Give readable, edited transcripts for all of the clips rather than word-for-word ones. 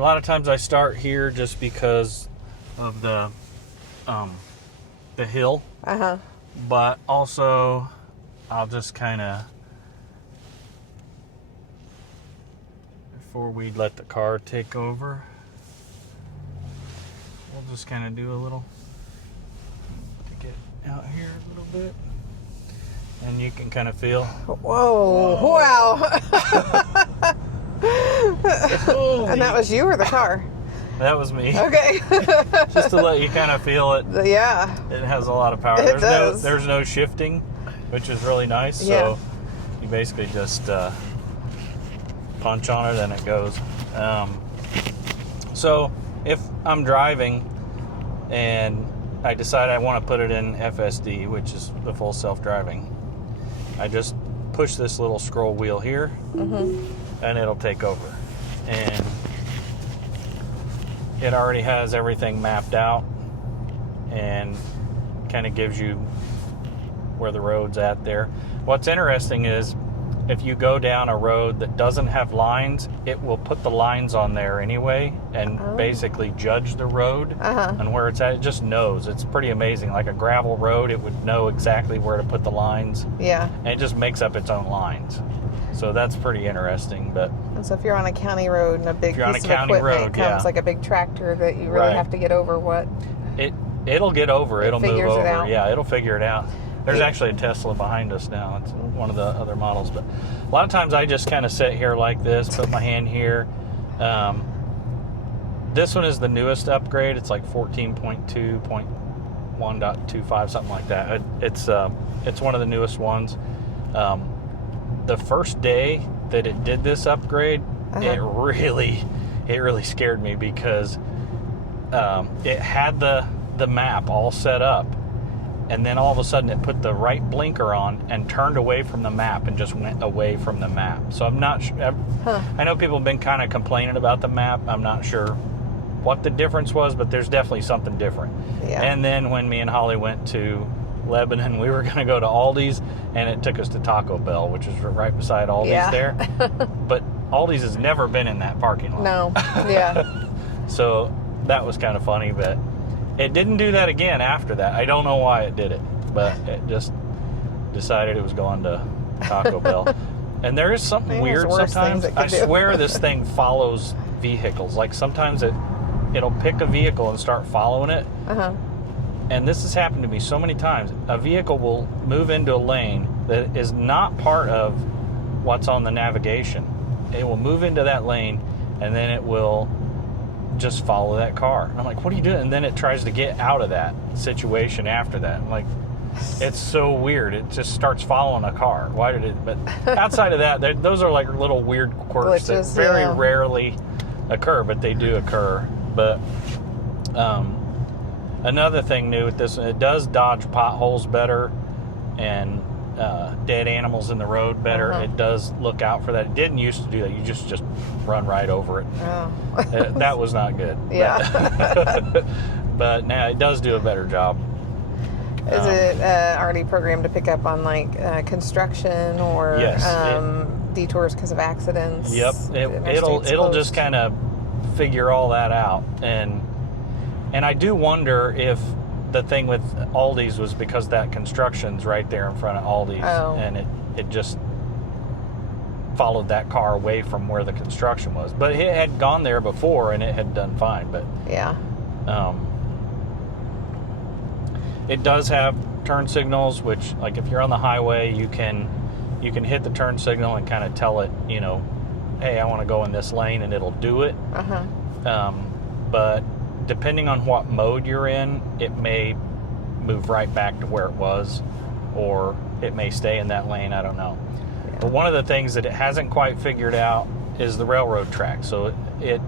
A lot of times I start here just because of the hill. But also I'll just kind of, before we let the car take over, we'll just kind of do a little, to get out here a little bit, and you can kind of feel. Whoa. Wow. And that was you or the car? That was me. Okay. Just to let you kind of feel it. Yeah. It has a lot of power. It does. There's no shifting, which is really nice. Yeah. So you basically just punch on it and it goes. So if I'm driving and I decide I want to put it in FSD, which is the full self-driving, I just push this little scroll wheel here, and it'll take over. And it already has everything mapped out and kind of gives you where the road's at there. What's interesting is if you go down a road that doesn't have lines, it will put the lines on there anyway and basically judge the road and where it's at. It just knows. It's pretty amazing. Like a gravel road, it would know exactly where to put the lines. Yeah. And it just makes up its own lines. So that's pretty interesting. But so if you're on a county road and a big piece of equipment comes, like a big tractor that you really have to get over, it'll get over. It'll move over. Out. Yeah, it'll figure it out. There's actually a Tesla behind us now. It's one of the other models. But a lot of times I just kind of sit here like this, put my hand here. This one is the newest upgrade. It's like 14.2.1.25, something like that. It's one of the newest ones. The first day that it did this upgrade, it really scared me because it had the map all set up, and then all of a sudden it put the right blinker on and turned away from the map and just went away from the map. So I'm not sure. I know people have been kind of complaining about the map. I'm not sure what the difference was, but there's definitely something different. Yeah. And then when me and Holly went to Lebanon, we were going to go to Aldi's, and it took us to Taco Bell, which is right beside Aldi's there. But Aldi's has never been in that parking lot. No. Yeah. So that was kind of funny, but it didn't do that again after that. I don't know why it did it, but it just decided it was going to Taco Bell. And there is something weird sometimes. I swear this thing follows vehicles. Like sometimes it'll pick a vehicle and start following it. And this has happened to me so many times. A vehicle will move into a lane that is not part of what's on the navigation. It will move into that lane, and then it will just follow that car. And I'm like, what are you doing? And then it tries to get out of that situation after that. I'm like, it's so weird. It just starts following a car. Why did it? But outside of that, those are like little weird quirks that very rarely occur, but they do occur. But another thing new with this, it does dodge potholes better and dead animals in the road better. It does look out for that. It didn't used to do that. You just run right over it. That was not good. Yeah. But now it does do a better job. Is it already programmed to pick up on like construction or detours because of accidents? Yep. It'll just kind of figure all that out. And I do wonder if the thing with Aldi's was because that construction's right there in front of Aldi's, and it just followed that car away from where the construction was. But it had gone there before, and it had done fine. But it does have turn signals, which, like, if you're on the highway, you can hit the turn signal and kind of tell it, hey, I want to go in this lane, and it'll do it. But depending on what mode you're in, it may move right back to where it was, or it may stay in that lane. I don't know. Yeah. But one of the things that it hasn't quite figured out is the railroad track. So it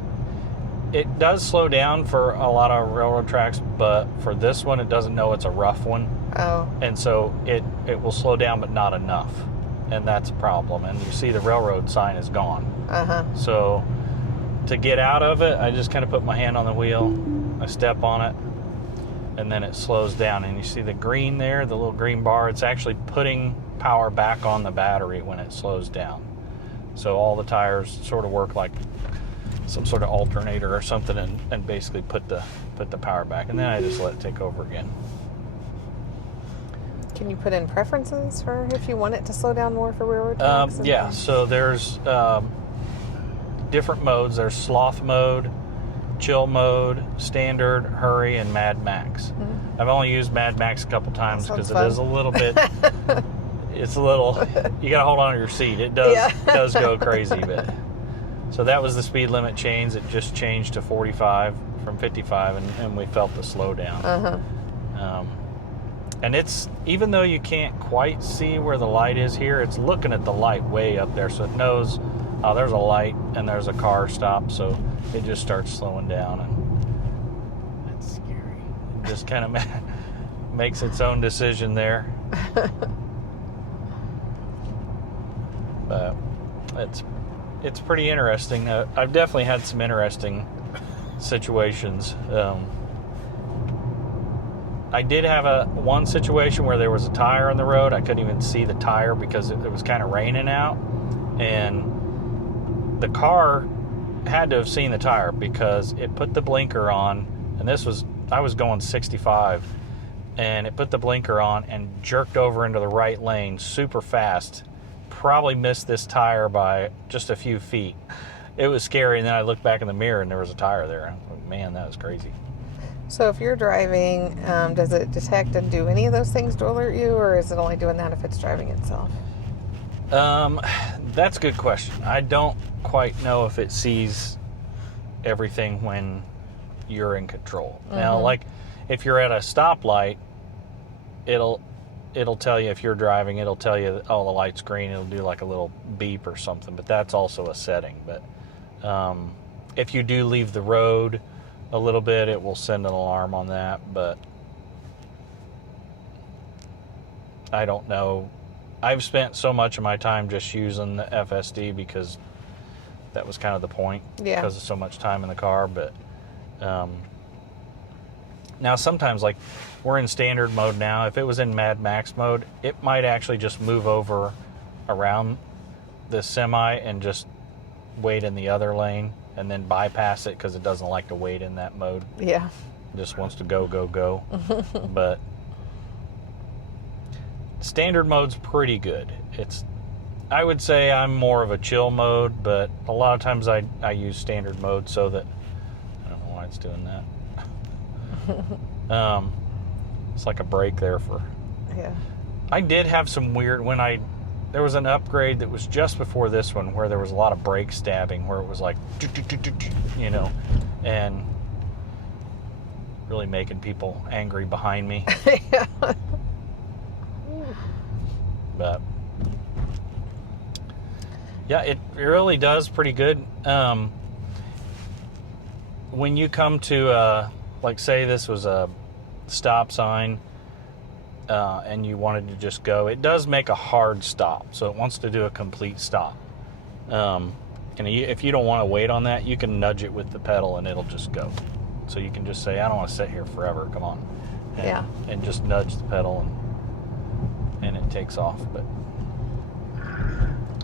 does slow down for a lot of railroad tracks, but for this one, it doesn't know it's a rough one. And so it will slow down, but not enough. And that's a problem. And you see the railroad sign is gone. So to get out of it, I just kind of put my hand on the wheel, I step on it, and then it slows down. And you see the green there, the little green bar, it's actually putting power back on the battery when it slows down. So all the tires sort of work like some sort of alternator or something, and basically put the power back, and then I just let it take over again. Can you put in preferences for if you want it to slow down more for railroad tracks? Yeah, so there's different modes. There's Sloth mode, chill mode, standard, hurry, and Mad Max. Mm-hmm. I've only used Mad Max a couple times because it is a little bit. It's a little. You got to hold on to your seat. It does go crazy, but. So that was the speed limit change. It just changed to 45 from 55, and we felt the slowdown. Uh-huh. And it's, even though you can't quite see where the light is here, it's looking at the light way up there, so it knows, oh, there's a light and there's a car stop, so it just starts slowing down, and that's scary. It just kind of makes its own decision there. But it's pretty interesting. I've definitely had some interesting situations. I did have one situation where there was a tire on the road. I couldn't even see the tire because it was kind of raining out, and the car had to have seen the tire because it put the blinker on, and I was going 65, and it put the blinker on and jerked over into the right lane super fast. Probably missed this tire by just a few feet. It was scary, and then I looked back in the mirror and there was a tire there. I was like, man, that was crazy. So if you're driving, does it detect and do any of those things to alert you, or is it only doing that if it's driving itself? That's a good question. I don't quite know if it sees everything when you're in control. Mm-hmm. Now, like if you're at a stoplight, it'll tell you if you're driving, it'll tell you, oh, the light's green. It'll do like a little beep or something, but that's also a setting. But if you do leave the road a little bit, it will send an alarm on that, but I don't know. I've spent so much of my time just using the FSD because that was kind of the point, because of so much time in the car. But now sometimes, like, we're in standard mode now. If it was in Mad Max mode, it might actually just move over around the semi and just wait in the other lane and then bypass it because it doesn't like to wait in that mode. Yeah. It just wants to go. But standard mode's pretty good. I would say I'm more of a chill mode, but a lot of times I use standard mode so that I don't know why it's doing that. It's like a break there for. Yeah. I did have some weird there was an upgrade that was just before this one where there was a lot of brake stabbing, where it was like, you know, and really making people angry behind me. Yeah. But yeah, it really does pretty good. When you come to, like, say this was a stop sign, and you wanted to just go, it does make a hard stop, so it wants to do a complete stop. And if you don't want to wait on that, you can nudge it with the pedal and it'll just go. So you can just say, I don't want to sit here forever, come on. And just nudge the pedal and it takes off. But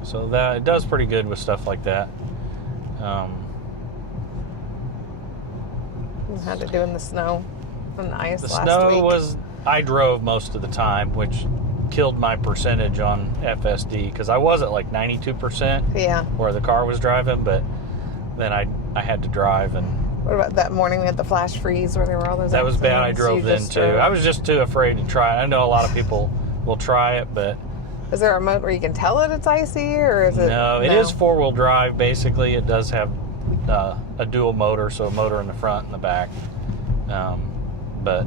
so that it does pretty good with stuff like that. How'd it do in the snow and the ice last week? The snow I drove most of the time, which killed my percentage on FSD because I was at like 92% where the car was driving, but then I had to drive. And what about that morning we had the flash freeze where there were all those That was bad. I drove then too. I was just too afraid to try it. I know a lot of people will try it, but is there a mode where you can tell it's icy, or is it? No, it is four-wheel drive basically. It does have a dual motor, so a motor in the front and the back, but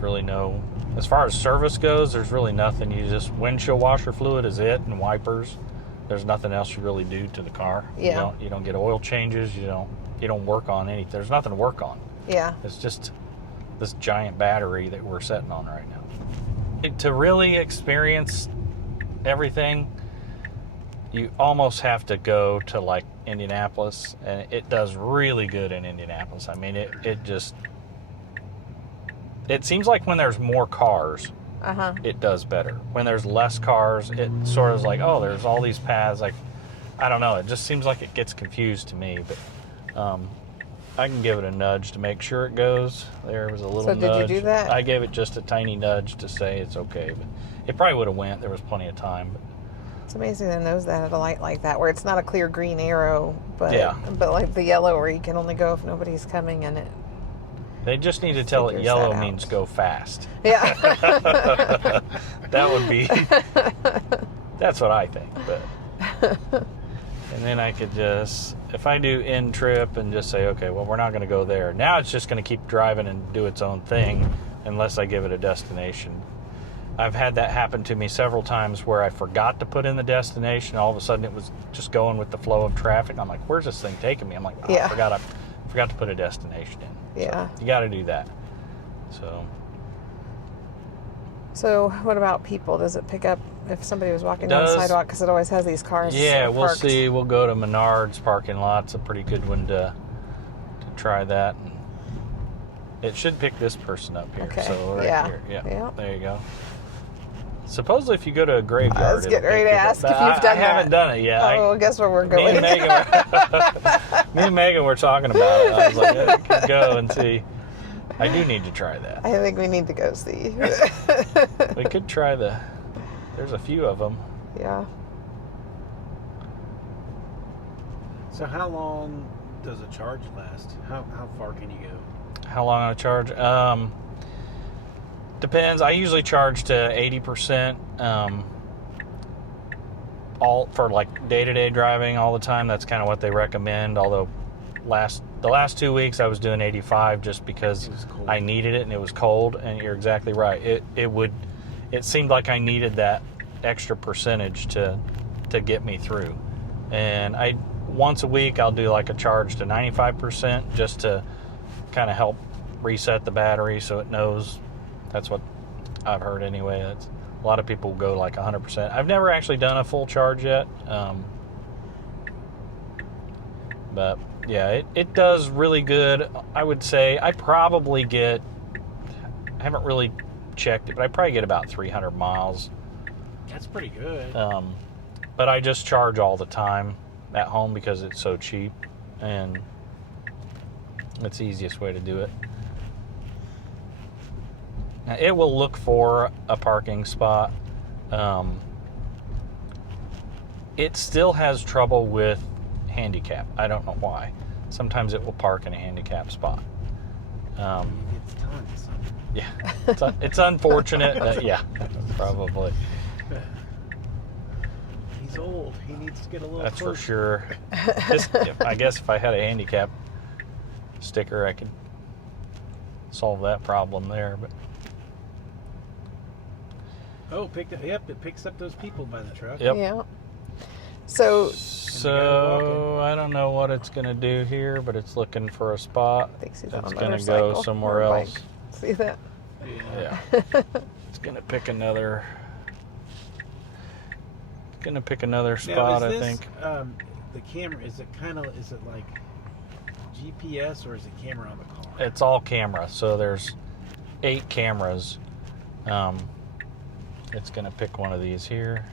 really no, as far as service goes, there's really nothing. You just, windshield washer fluid is it, and wipers. There's nothing else you really do to the car. You don't get oil changes. You don't work on anything. There's nothing to work on. It's just this giant battery that we're sitting on right now. To really experience everything, you almost have to go to like Indianapolis, and it does really good in Indianapolis. I mean, it seems like when there's more cars, it does better. When there's less cars, it sort of is like, oh, there's all these paths. Like I don't know. It just seems like it gets confused to me, but I can give it a nudge to make sure it goes. There was a little nudge. So did you do that? I gave it just a tiny nudge to say it's okay, but it probably would have went. There was plenty of time. But. It's amazing to knows that at a light like that, where it's not a clear green arrow, but yeah. but like the yellow, where you can only go if nobody's coming, and it. They just need to tell it yellow means go fast. Yeah. That would be. That's what I think, but. And then I could just, if I do in trip and just say, okay, well, we're not going to go there. Now it's just going to keep driving and do its own thing unless I give it a destination. I've had that happen to me several times where I forgot to put in the destination. All of a sudden, it was just going with the flow of traffic. I'm like, "Where's this thing taking me?" I'm like, "Oh, I forgot to put a destination in." Yeah, so you got to do that. So what about people? Does it pick up if somebody was walking down the sidewalk? Because it always has these cars. Yeah, we'll parked. see. We'll go to Menards parking lot's a pretty good one to try that. It should pick this person up here. Okay. So right here. Yeah. There you go. Supposedly, if you go to a graveyard, I was getting ready to ask if you've done that. I haven't done it yet. Oh, guess where we're going. Me and Megan were talking about it. I was like, I could go and see. I do need to try that. I think we need to go see. We could try there's a few of them. Yeah. So how long does a charge last? How far can you go? How long on a charge? Depends. I usually charge to 80%. All for like day-to-day driving all the time. That's kind of what they recommend. Although the last 2 weeks I was doing 85 just because I needed it and it was cold. And you're exactly right. It seemed like I needed that extra percentage to get me through. And once a week I'll do like a charge to 95% just to kind of help reset the battery so it knows. That's what I've heard anyway. A lot of people go like 100%. I've never actually done a full charge yet. But yeah, it does really good. I would say I haven't really checked it, but I probably get about 300 miles. That's pretty good. But I just charge all the time at home because it's so cheap and it's the easiest way to do it. Now, it will look for a parking spot. It still has trouble with handicap. I don't know why. Sometimes it will park in a handicap spot. It's tons. Yeah, it's unfortunate. Yeah, probably. He's old. He needs to get a little That's closer. for sure. I guess if I had a handicap sticker, I could solve that problem there. But it picks up those people by the truck. Yep. Yeah. So I don't know what it's going to do here, but it's looking for a spot. Thinks he's It's on a going to motorcycle go somewhere or a else. bike. See that? Yeah. It's going to pick another. It's going to pick another spot, now, I think. The camera, is it like GPS or is it camera on the car? It's all camera. So there's 8 cameras. It's going to pick one of these here.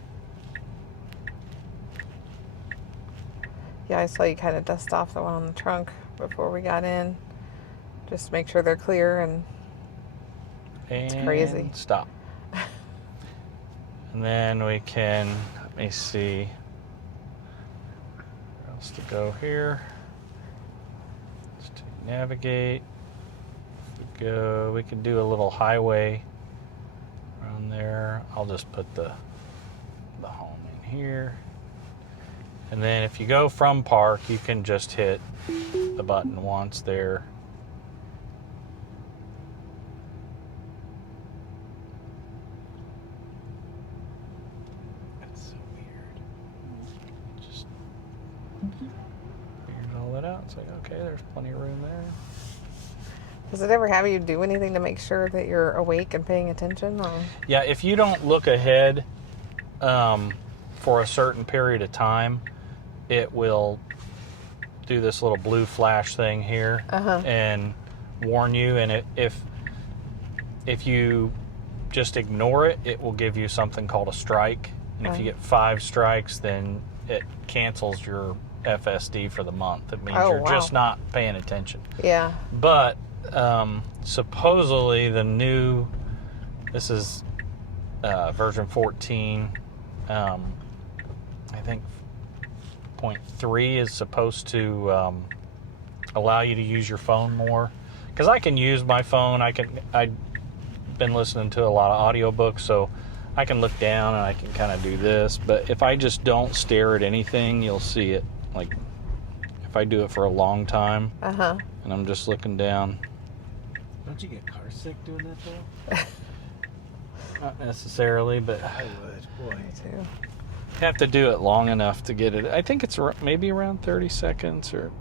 Yeah, I saw you kind of dust off the one on the trunk before we got in. Just to make sure they're clear, and it's crazy. Stop. And then we can, let me see where else to go here. Let's navigate. We can do a little highway around there. I'll just put the home in here. And then if you go from park, you can just hit the button once there. That's so weird. Just figures all that out. It's like, okay, there's plenty of room there. Does it ever have you do anything to make sure that you're awake and paying attention? Or? Yeah, if you don't look ahead for a certain period of time, it will do this little blue flash thing here and warn you. And if you just ignore it, it will give you something called a strike. And if you get 5 strikes, then it cancels your FSD for the month. It means Oh, you're wow. just not paying attention. Yeah. But supposedly the new, this is version 14, I think 0.3 is supposed to allow you to use your phone more. Because I can use my phone. I've been listening to a lot of audiobooks, so I can look down and I can kind of do this. But if I just don't stare at anything, you'll see it. Like if I do it for a long time Uh-huh. and I'm just looking down. Don't you get car sick doing that though? Not necessarily, but I would, boy. Me too. have to do it long enough to get it. I think it's maybe around 30 seconds or...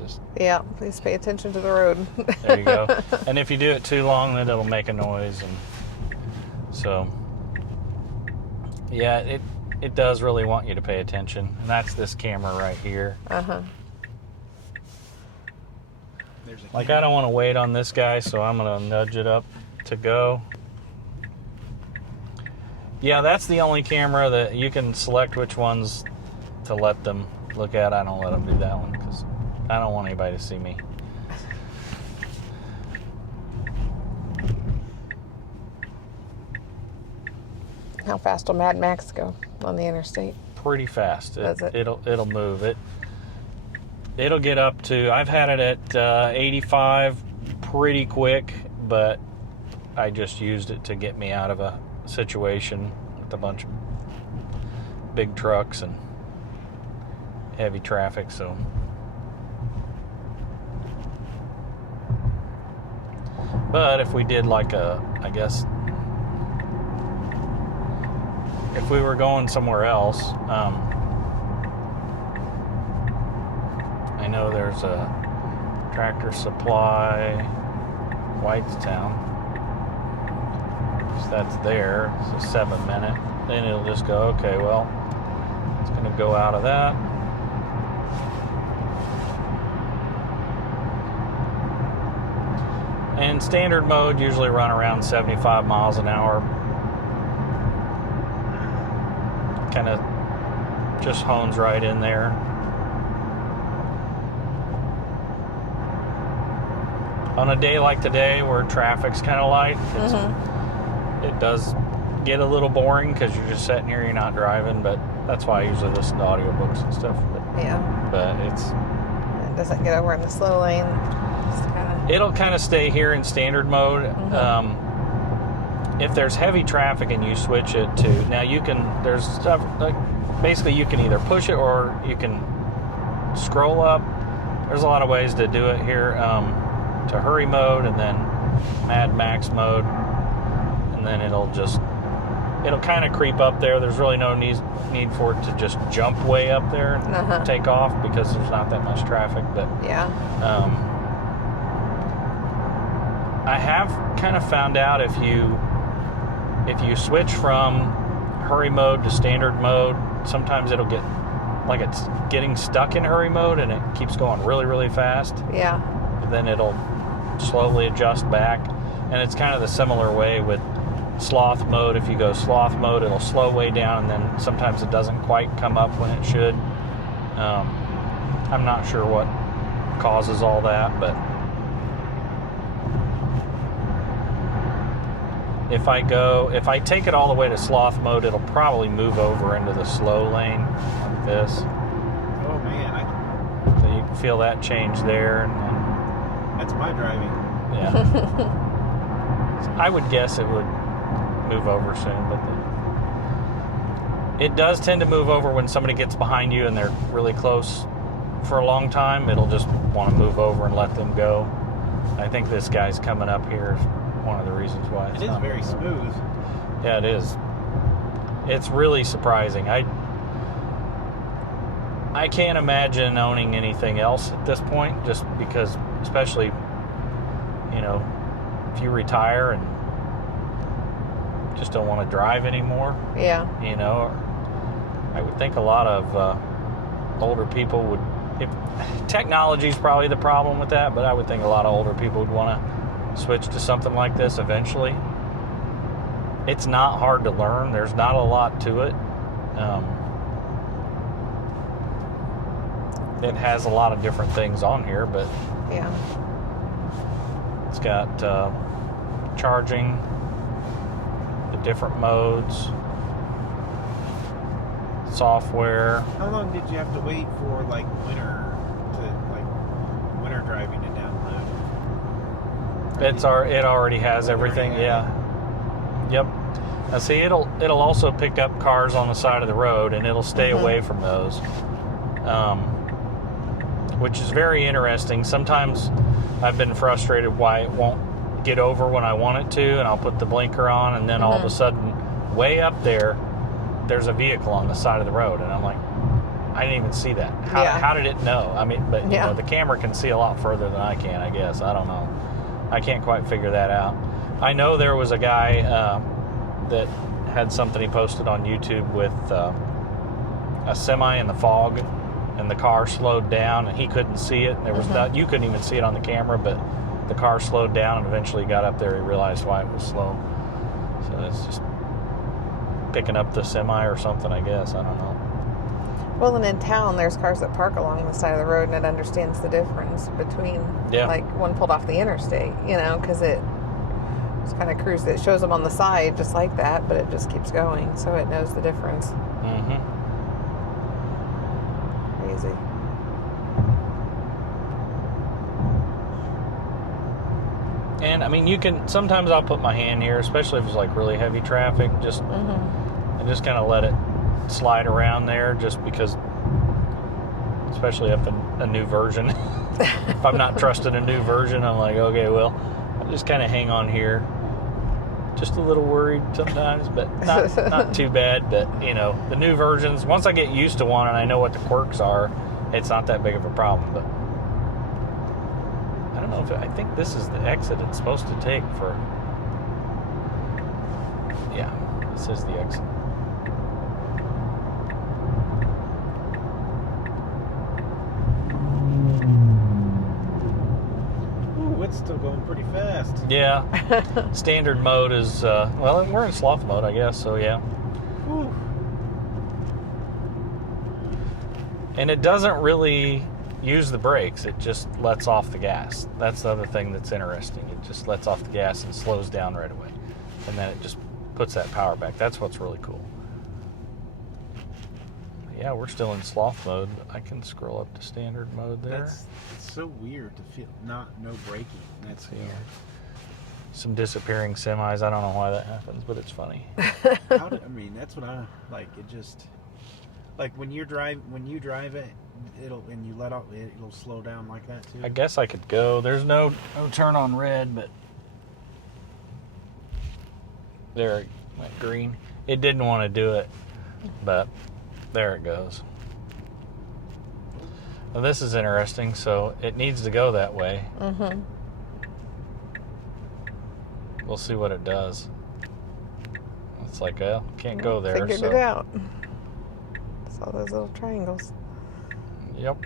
Just, Yeah, please pay attention to the road. there you go. And if you do it too long, then it'll make a noise. And so, yeah, it does really want you to pay attention. And that's this camera right here. Uh-huh. There's a Like, I don't want to wait on this guy, so I'm going to nudge it up to go. Yeah, that's the only camera that you can select which ones to let them look at. I don't let them do that one because I don't want anybody to see me. How fast will Mad Max go on the interstate? Pretty fast. Does it? It'll move it. It'll get up to, I've had it at 85 pretty quick, but I just used it to get me out of a situation with a bunch of big trucks and heavy traffic, so. But if we did like I guess, if we were going somewhere else, I know there's a Tractor Supply, Whitestown. So that's there. It's a 7-minute. Then it'll just go, okay, well, it's going to go out of that. And standard mode usually run around 75 miles an hour. Kind of just hones right in there. On a day like today where traffic's kind of light, it does get a little boring because you're just sitting here, you're not driving, but that's why I usually listen to audiobooks and stuff. But It doesn't get over in the slow lane. Just kinda... It'll kind of stay here in standard mode. If there's heavy traffic and you switch it to, now you can, there's stuff, like, basically you can either push it or you can scroll up. There's a lot of ways to do it here. To hurry mode and then Mad Max mode, and then it'll kind of creep up there. There's really no need for it to just jump way up there and take off because there's not that much traffic. But I have kind of found out if you switch from hurry mode to standard mode, sometimes it'll get like it's getting stuck in hurry mode and it keeps going really, really fast. Yeah. But then it'll slowly adjust back, and it's kind of the similar way with sloth mode. If you go sloth mode, it'll slow way down, and then sometimes it doesn't quite come up when it should. I'm not sure what causes all that, but if I take it all the way to sloth mode, it'll probably move over into the slow lane like this. Oh man, So you can feel that change there, and then, that's my driving. yeah. So I would guess it would move over soon, but it does tend to move over when somebody gets behind you and they're really close for a long time. It'll just want to move over and let them go. I think this guy's coming up here is one of the reasons why it's It is not very moving over. smooth. Yeah, it is. It's really surprising. I can't imagine owning anything else at this point, just because, especially, you know, if you retire and just don't want to drive anymore, Yeah. you know, I would think a lot of older people would, if technology is probably the problem with that, but I would think a lot of older people would want to switch to something like this eventually. It's not hard to learn. There's not a lot to it. It has a lot of different things on here, but Yeah. it's got charging, the different modes, software. How long did you have to wait for like winter driving to download? It already has everything. Yeah. Yep. Now see, it'll also pick up cars on the side of the road, and it'll stay away from those, which is very interesting. Sometimes I've been frustrated why it won't get over when I want it to, and I'll put the blinker on, and then all of a sudden, way up there's a vehicle on the side of the road, and I'm like, I didn't even see that. How did it know? I mean, but you know, the camera can see a lot further than I can, I guess. I don't know. I can't quite figure that out. I know there was a guy that had something he posted on YouTube with a semi in the fog, and the car slowed down, and he couldn't see it. And there was you couldn't even see it on the camera, but the car slowed down, and eventually got up there. He realized why it was slow. So it's just picking up the semi or something, I guess. I don't know. Well, and in town, there's cars that park along the side of the road, and it understands the difference between, like, one pulled off the interstate, you know, because it just kind of cruises. It shows them on the side just like that, but it just keeps going, so it knows the difference. Crazy. And, I mean, sometimes I'll put my hand here, especially if it's, like, really heavy traffic, and just kind of let it slide around there, just because, especially if a new version, if I'm not trusting a new version, I'm like, okay, well, I'll just kind of hang on here. Just a little worried sometimes, but not too bad. But, you know, the new versions, once I get used to one and I know what the quirks are, it's not that big of a problem. But I don't know I think this is the exit it's supposed to take for, yeah, this is the exit. It's still going pretty fast. Yeah. Standard mode is, well, we're in Sloth mode, I guess, so yeah. Whew. And it doesn't really use the brakes. It just lets off the gas. That's the other thing that's interesting. It just lets off the gas and slows down right away. And then it just puts that power back. That's what's really cool. Yeah, we're still in Sloth mode. I can scroll up to standard mode there. It's so weird to feel no braking. That's weird. Some disappearing semis. I don't know why that happens, but it's funny. I mean, that's what I like. It just, like when you drive it, and you let off, it'll slow down like that too. I guess I could go. There's no turn on red, but there it went green. It didn't want to do it, but there it goes. Well, this is interesting. So it needs to go that way. We'll see what it does. It's like, well, can't go there. Figured it out. Saw those little triangles. Yep.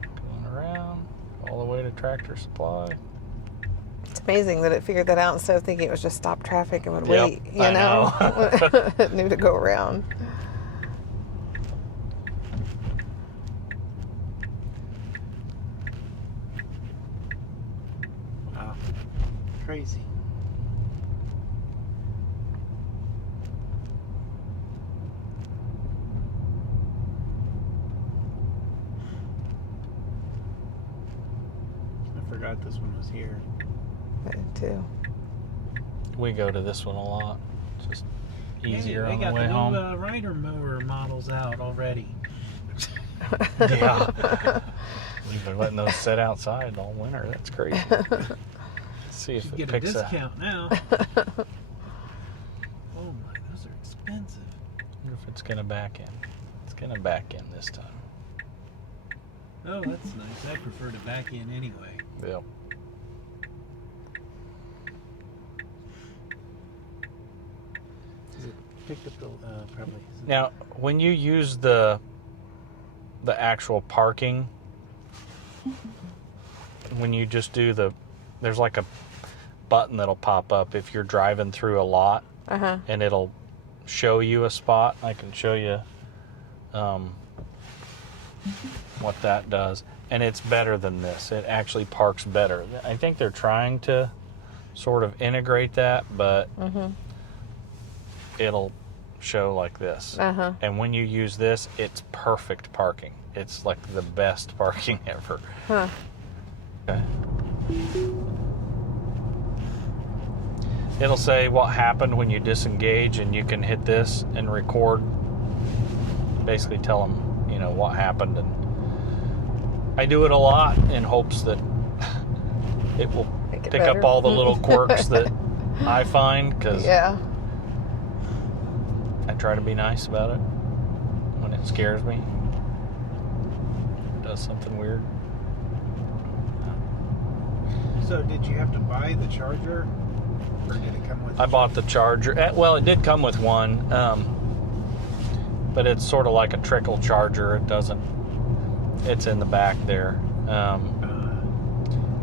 Going around all the way to Tractor Supply. It's amazing that it figured that out instead of thinking it was just stop traffic and would wait. You I know? It knew to go around. Wow. Crazy. I forgot this one was here. I did too. We go to this one a lot. It's just easier on the way They home. got the new rider mower models out already. Yeah. We've been letting those sit outside all winter. That's crazy. Let's see if You it get a picks up. discount now. Oh my, those are expensive. I wonder if it's going to back in. It's going to back in this time. Oh, that's nice. I prefer to back in anyway. Yep. Is it picked up the probably? Now, when you use the actual parking, when you just do there's like a button that'll pop up if you're driving through a lot, and it'll show you a spot. I can show you what that does, and it's better than this. It actually parks better. I think they're trying to sort of integrate that, but it'll show like this. And when you use this, it's perfect parking. It's like the best parking ever. Okay. It'll say what happened when you disengage, and you can hit this and record. Basically tell them, you know, what happened. And I do it a lot in hopes that it will pick up all the little quirks that I find, because I try to be nice about it when it scares me. It does something weird. So did you have to buy the charger, or did it come with? I bought the charger. Well, it did come with one, but it's sort of like a trickle charger. It doesn't. It's in the back there,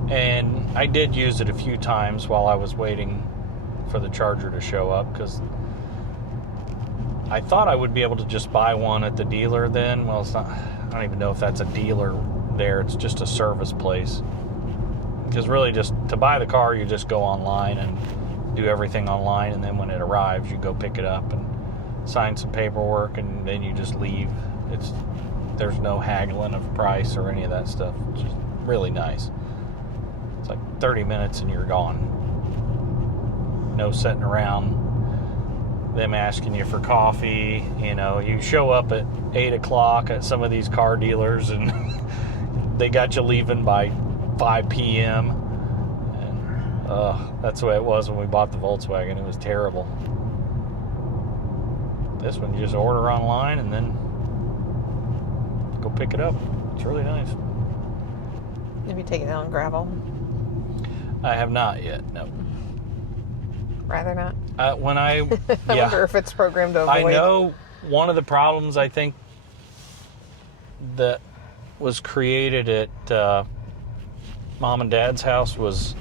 and I did use it a few times while I was waiting for the charger to show up, because I thought I would be able to just buy one at the dealer then. Well, it's not. I don't even know if that's a dealer there. It's just a service place. Because really, just to buy the car, you just go online and do everything online, and then when it arrives, you go pick it up and sign some paperwork, and then you just leave. There's no haggling of price or any of that stuff. It's just really nice. It's like 30 minutes and you're gone. No sitting around, them asking you for coffee. You know, you show up at 8 o'clock at some of these car dealers, and they got you leaving by 5 p.m. and that's the way it was when we bought the Volkswagen. It was terrible. This one, you just order online and then go pick it up. It's really nice. Have you taken it on gravel? I have not yet. No. Rather not. When I I wonder if it's programmed to avoid. I know one of the problems I think that was created at Mom and Dad's house was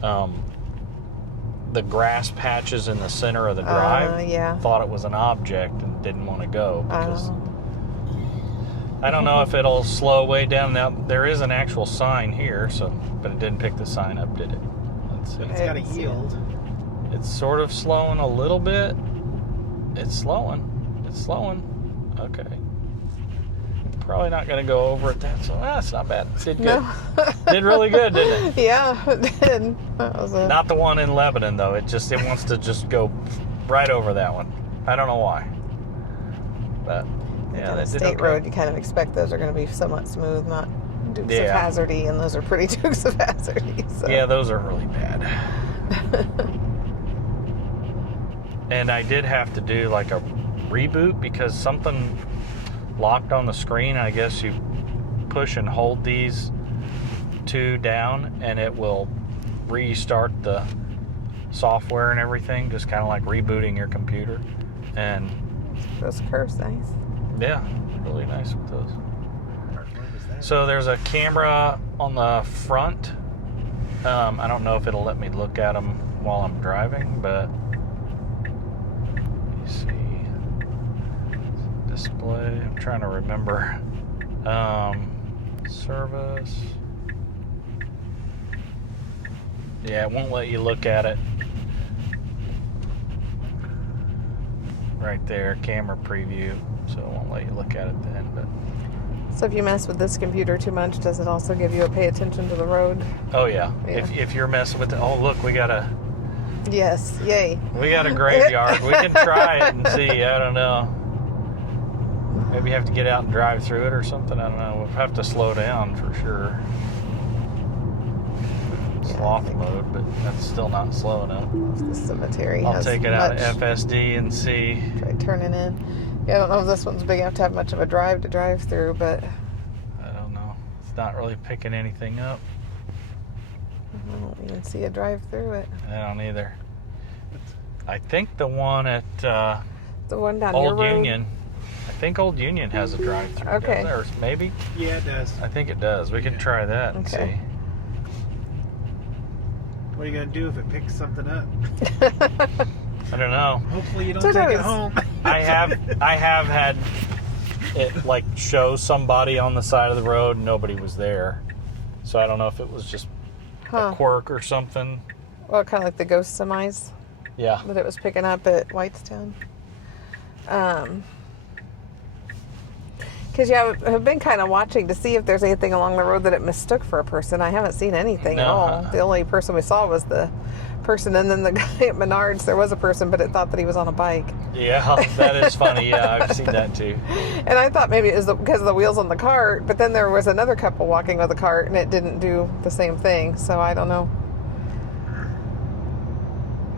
the grass patches in the center of the drive. Thought it was an object and didn't want to go, because I don't know if it'll slow way down. Now there is an actual sign here, but it didn't pick the sign up, did it? Let's see. It's got a yield. It's sort of slowing a little bit. It's slowing. Okay. Probably not going to go over at that, so that's not bad. Did good. No. Did really good, didn't it? Yeah, it did. That was Not the one in Lebanon, though. It wants to just go right over that one. I don't know why. But yeah, on that a did state okay. road, you kind of expect those are going to be somewhat smooth, not Dukes of Hazzardy, and those are pretty Dukes of Hazzardy. So. Yeah, those are really bad. And I did have to do like a reboot because something locked on the screen. I guess you push and hold these two down and it will restart the software and everything, just kind of like rebooting your computer. And those curves, nice. Yeah, really nice with those. So there's a camera on the front. I don't know if it'll let me look at them while I'm driving, but you see display. I'm trying to remember. Service. Yeah, it won't let you look at it. Right there, camera preview. So it won't let you look at it then. But so if you mess with this computer too much, does it also give you a pay attention to the road? Oh yeah. If you're messing with it, oh look, we got a. Yes, yay. We got a graveyard. We can try it and see. I don't know. Maybe have to get out and drive through it or something. I don't know. We'll have to slow down for sure. Sloth mode, but that's still not slow enough. The cemetery. I'll take it out of FSD and see. Try turning in. Yeah, I don't know if this one's big enough to have much of a drive to drive through, but I don't know. It's not really picking anything up. I don't even see a drive through it. I don't either. I think the one at the one down Old your road? Union. I think Old Union has a drive-through. Okay. Or maybe. Yeah, it does. I think it does. We can try that and see. What are you gonna do if it picks something up? I don't know. Hopefully you don't take it home. I have had it like show somebody on the side of the road. Nobody was there, so I don't know if it was just a quirk or something. Well, kind of like the ghost semis. Yeah. That it was picking up at Whitestown. Because I've been kind of watching to see if there's anything along the road that it mistook for a person. I haven't seen anything at all. The only person we saw was the person, and then the guy at Menards, there was a person, but it thought that he was on a bike. Yeah, that is funny. Yeah, I've seen that too. And I thought maybe it was because of the wheels on the cart, but then there was another couple walking with a cart, and it didn't do the same thing. So I don't know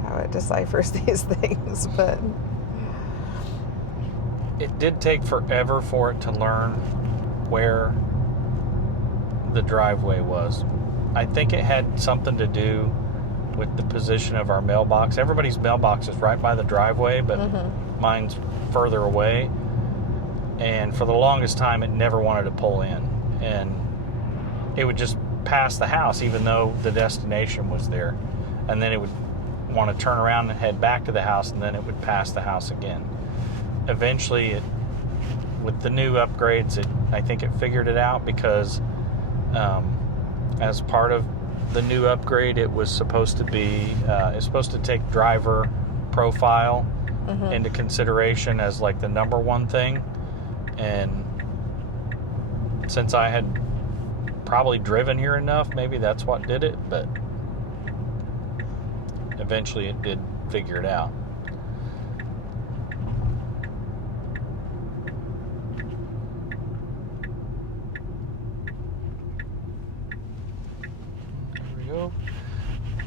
how it deciphers these things, but... It did take forever for it to learn where the driveway was. I think it had something to do with the position of our mailbox. Everybody's mailbox is right by the driveway, but mine's further away. And for the longest time, it never wanted to pull in. And it would just pass the house, even though the destination was there. And then it would want to turn around and head back to the house, and then it would pass the house again. Eventually, with the new upgrades, I think it figured it out, because as part of the new upgrade, it was supposed to be it's supposed to take driver profile into consideration as like the number one thing. And since I had probably driven here enough, maybe that's what did it, but eventually it did figure it out.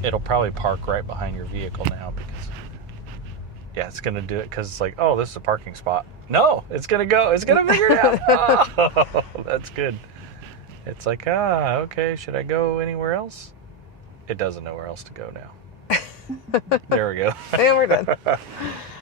It'll probably park right behind your vehicle now, because it's going to do it, because it's like, oh, this is a parking spot. No, it's going to figure it out. Oh, that's good. It's like, okay, should I go anywhere else? It doesn't know where else to go now. There we go. And we're done.